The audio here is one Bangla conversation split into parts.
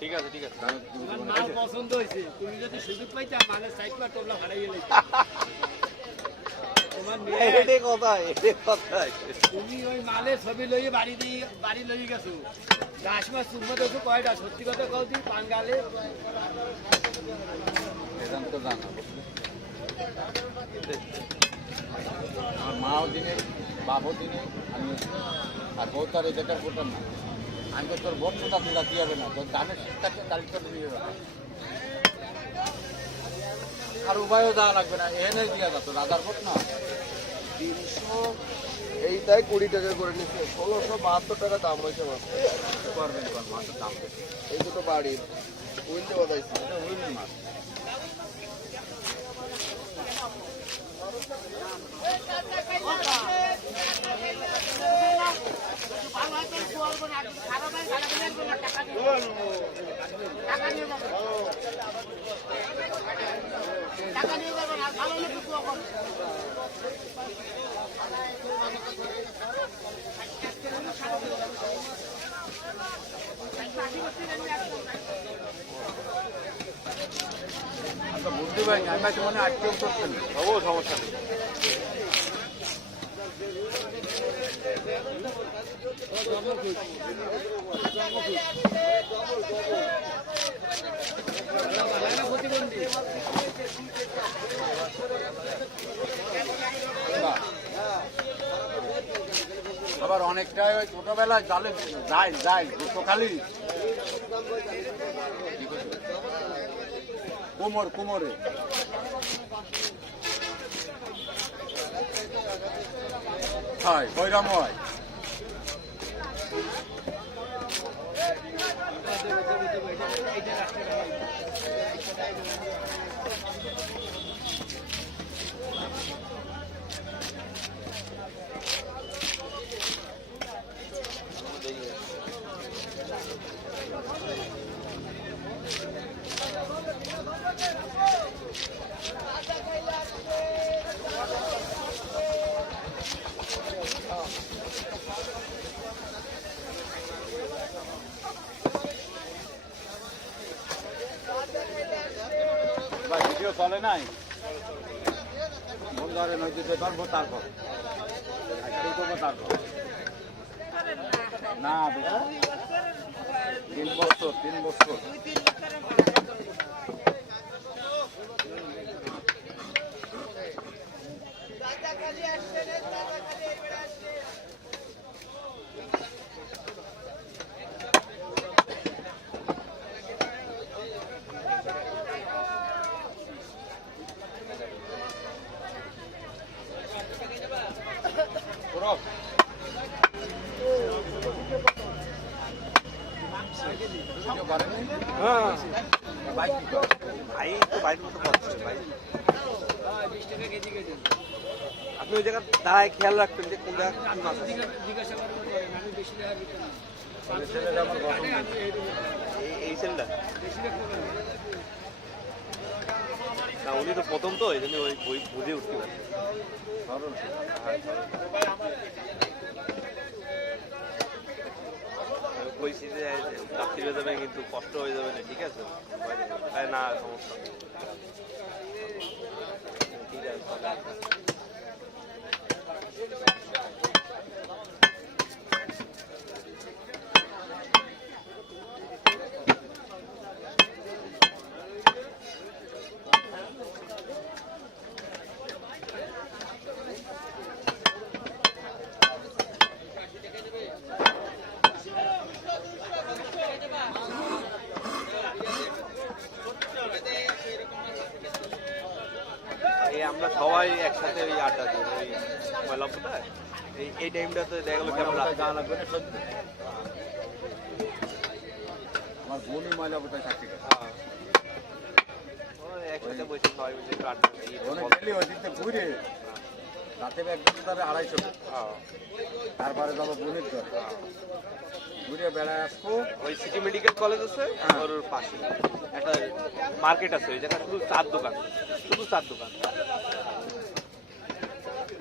ঠিক আছে ঠিক আছে মাল পছন্দ হয়েছে তুমি যদি সুযোগ পাইতা মালের সাইড পা টোবলা হারাই গেলে তোমার এটাই কথা তুমি ওই মালের ছবি লইয়ে বাড়ি লইয়ে গেছো 10 মাস চুম্মা দেখো কয়টা সত্যি কথা কও তুই বাঙ্গালে এরকম তো জানা আমার মাও দিনে বাবু দিনে আমি আর বউ তার এই জায়গার ভোটার না আমি তো তোর ভোটটা তুলা দিয়ে হবে না তোর দানের শিক্ষাকে তালিকা দিয়ে যাবে আর উপায়ও দেওয়া লাগবে না এনে দিয়ে যাতো রাজার ভোট না 300 এইটাই 20 টাকা করে নিচ্ছে 1672 টাকা দাম হয়েছে মাত্র করবেন কোন মাছের দাম বেশি এই দুটো বাড়ির উইলতে বাদাইছে এটা হইল মাছ আচ্ছা বুঝতে পারিনি আমি ভাবছি মনে হয় আটকেও করছেন ও সমস্যা নেই আবার অনেকটাই ওই ছোটবেলায় জালে যায় সকালই কোমরে হয় বৈরাম হয় ভিডিও চলে নাই বন্ধ করে নদীতে পারবো তারপর তারপর না 3 বছর আপনি ওই জায়গায় দাঁড়ায় খেয়াল রাখতেন যে কোন জায়গা কি মাছ আছে এই ছেলেটা না উনি তো প্রথম তো এই জন্য ওই বই বুঝে উঠতে পারে কইছি যে রাত্রি হয়ে যাবে কিন্তু কষ্ট হয়ে যাবে না ঠিক আছে না সমস্যা ঠিক আছে আমরা সবাই একসাথে ওই আড্ডা দিই ওই ময়লা পোতায় এই টাইমটাতে দেখা গেলো কেমন জানা লাগবে না সত্যি আমার বোনই ময়লা পোতায় থাকতে একসাথে বসে সবাই মিলে একটু আড্ডা দিই ওদিকে ঘুরে রাতে একদম তারা 250 তারপরে যাবো বোনের ঘর ঘুরে বেড়ায় আসবো ওই সিটি মেডিকেল কলেজ আছে ওর পাশে একটা মার্কেট আছে ওই জায়গায় শুধু চার দোকান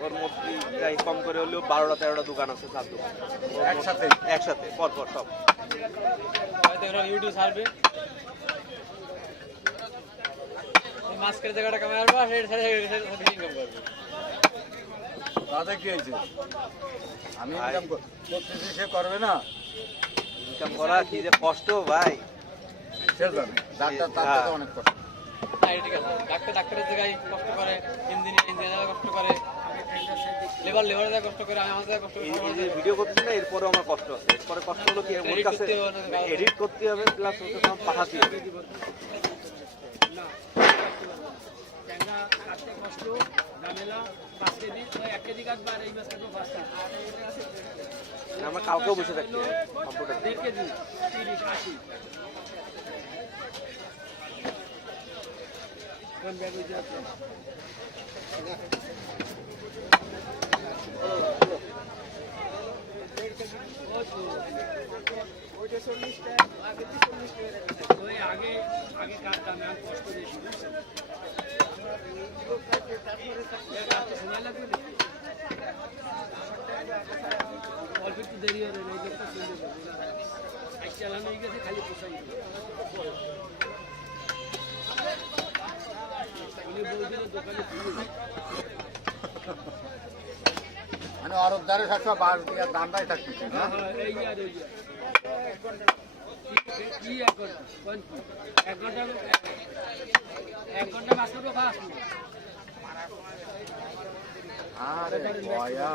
ওর মধ্যে যাই কম করে হলেও 12টা 13টা দোকান আছে চার দোকান একসাথে পর সব হয়তো ওরা ইউটিউব ছাড়বে মাস্কের জায়গাটা কামাই আসবা সেটা ইনকাম করবে তাতে কি হয়েছে আমি ইনকাম করতেছি সে করবে না ইনকাম করা কি যে কষ্ট ভাই। সে জানে ডাক্তার তার থেকে অনেক কষ্ট না এটা ঠিক আছে ডাক্তারের জায়গায় কষ্ট করে ইঞ্জিনিয়ার কষ্ট করে লেবারের কষ্ট করে আমি আমাদের কষ্ট এই করে যে ভিডিও করতেছি না এরপরেও আমার কষ্ট আছে। এরপরে কষ্ট হলো কি ওর কাছে এডিট করতে হবে প্লাস ওকে তোমার পাঠাতে হবে। না ট্যাংরা কাটতে কষ্ট ঝামেলা 5 কেজি 1 কেজি কাটবা আর এই মাছ কাটবো 5 টা আমরা কালকেও বসে থাকতে হবে কম্পিউটার। 1.5 কেজি 30 80 কোন ব্যাগ হইছে আপনার ওই আগে কাটতাম আমি কষ্ট বেশি বুঝছেন কাটতে সময় লাগবে না। অল্প একটু দেরি হবে না এই যে একটা চলে যাবে এক চালানো হয়ে গেছে খালি পোষাই উনি বলছিল দোকানে মানে অরব দ্বারে সবসময় বাস দিয়ে দান্দাই থাকতেছে না এই আর ওই কি এক ঘন্টা মাছ করবো ফাস্ট আরে বয়া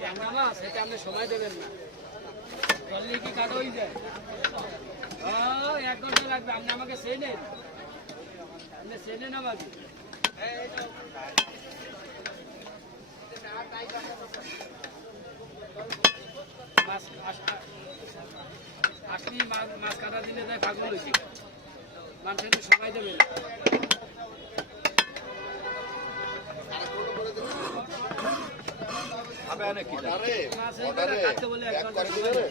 ট্যাংরা মাছ সেটা আপনি সময় দেবেন না জলদি কি কাটা হয়ে যায় 1 ঘন্টা লাগবে আপনি আমাকে চেনেন আপনি চেনেন আমাকে আসলি মাছ কাটা দিলে তাই পাগল হয়েছে মানুষের তো সময় দেবে না কাটতে বলে 1 ঘন্টা সময় দেবে।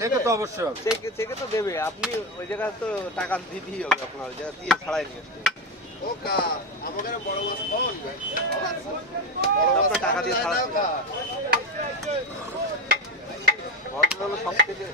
থেকে তো অবশ্যই হবে চেকে তো দেবে আপনি ওই জায়গায় তো টাকা দিতেই হবে আপনার ওই জায়গা দিয়ে ছাড়াই নিয়ে আসতে হবে। আপনার টাকা দিয়ে ছাড়াতে হবে। ভদ্র হলো সব থেকে